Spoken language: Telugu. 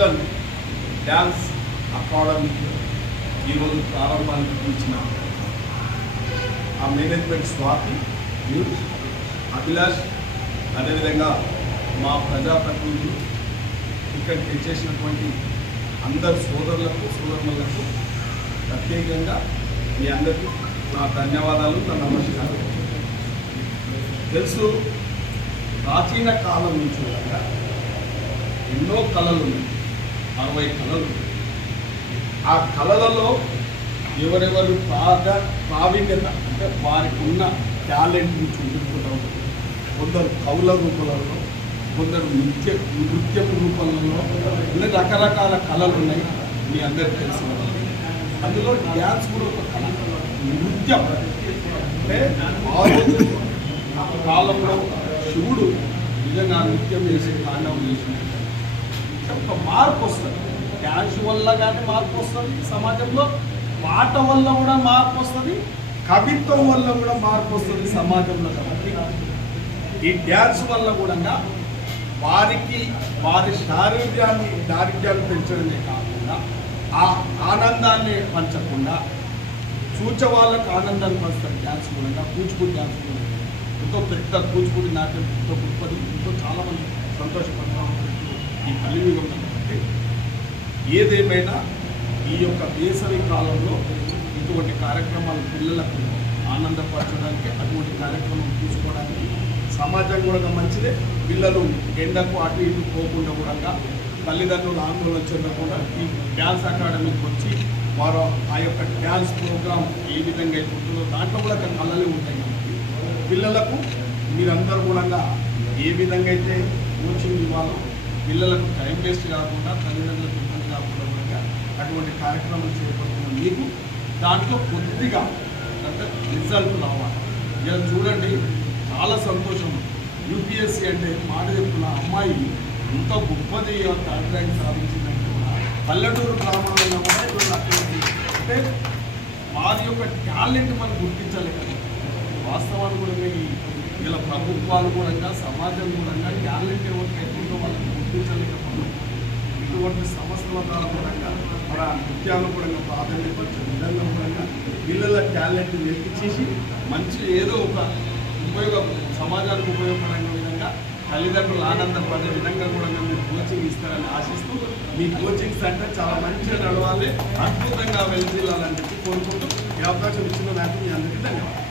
డ్యాన్స్ అకాడమీ ఈరోజు ప్రారంభానికి పిలిచిన ఆ మేనేజ్మెంట్ స్వాతి యూత్ అభిలాష్ అదేవిధంగా మా ప్రజాప్రతినిధులు ఇక్కడికి తెచ్చేసినటువంటి అందరు సోదరులకు సోదరులకు ప్రత్యేకంగా మీ అందరికీ నా ధన్యవాదాలు నా నమస్కారం తెలుసు ప్రాచీన కాలం నుంచి కూడా ఎన్నో కళలు ఉన్నాయి. అరవై కళలు. ఆ కళలలో ఎవరెవరు బాగా ప్రావీణ్యత అంటే వారికి ఉన్న టాలెంట్ని చూపించుకుంటూ కొందరు కవుల రూపంలో కొందరు నృత్య నృత్యపు రూపంలో అన్ని రకరకాల కళలు ఉన్నాయి మీ అందరికి తెలిసిన అందులో డ్యాన్స్ కూడా ఒక కళ. నృత్యం. అంటే కాలంలో శివుడు నిజంగా నృత్యం చేసే కాండం చేసినట్టు. ఒక మార్పు వస్తుంది. డ్యాన్స్ వల్ల కానీ మార్పు వస్తుంది సమాజంలో పాట వల్ల కూడా మార్పు వస్తుంది కవిత్వం వల్ల కూడా మార్పు వస్తుంది సమాజంలో కాబట్టి ఈ డ్యాన్స్ వల్ల కూడా వారికి వారి దారిద్ర్యాన్ని దారిద్ర్యాన్ని పెంచడమే కాకుండా ఆ ఆనందాన్ని పంచకుండా చూచే వాళ్ళకు ఆనందాన్ని పంచుతారు డ్యాన్స్ కూడా కూచిపూడి డ్యాన్స్ కూడా ఎంతో పెద్ద కూచిపూడి నాట్యం ఎంతో గొప్పది ఎంతో చాలామంది సంతోషపడతా ఉంటారు ఈ కలియుగం అంటే ఏదేమైనా ఈ యొక్క వేసవి కాలంలో ఇటువంటి కార్యక్రమాలు పిల్లలకు ఆనందపరచడానికి అటువంటి కార్యక్రమం తీసుకోవడానికి సమాజం కూడా మంచిదే. పిల్లలు ఎండకు అటు ఇటు పోకుండా కూడా తల్లిదండ్రులు ఆందోళన చెందకుండా ఈ డ్యాన్స్ అకాడమీకి వచ్చి వారు ఆ యొక్క డ్యాన్స్ ప్రోగ్రామ్ ఏ విధంగా అయితే ఉంటుందో దాంట్లో కూడా కళలు ఉంటాయి పిల్లలకు మీరందరూ కూడా ఏ విధంగా అయితే కోచింగ్ ఇవ్వాలో పిల్లలకు టైం వేస్ట్ కాకుండా తల్లిదండ్రులకు ఇబ్బంది కాకుండా అటువంటి కార్యక్రమాలు చేపడుతున్న మీకు దాంట్లో కొద్దిగా అంటే రిజల్ట్ రావాలి. ఇలా చూడండి చాలా సంతోషం. యూపీఎస్సీ అంటే మాట చెప్తున్న అమ్మాయి ఎంత గొప్పది థర్డ్ ర్యాంక్ సాధించిందంటే కూడా పల్లెటూరు గ్రామాలలో కూడా ఇటువంటి అటువంటి అంటే వారి యొక్క టాలెంట్ మనం గుర్తించాలి కదా. వాస్తవాలు కూడా ఈ ఇలా ప్రభుత్వాలు కూడా సమాజం కూడా టాలెంట్ ఎవరికైతే ఉందో వాళ్ళని గుర్తించలేకపోతున్నాం. ఇటువంటి సమస్యల ద్వారా మన నృత్యాలను కూడా ప్రాధాన్యపరిచే విధంగా కూడా పిల్లల టాలెంట్ వెలికి మంచి ఏదో ఒక ఉపయోగ సమాజానికి ఉపయోగపడే విధంగా తల్లిదండ్రులు ఆనందపడే విధంగా కూడా మీరు కోచింగ్ ఇస్తారని ఆశిస్తూ మీ కోచింగ్ సెంటర్ చాలా మంచిగా నడవాలి. అద్భుతంగా వెళ్ళాలని చెప్పి కోరుకుంటూ ఈ అవకాశం ఇచ్చిన నాకు మీ అందరికీ ధన్యవాదాలు.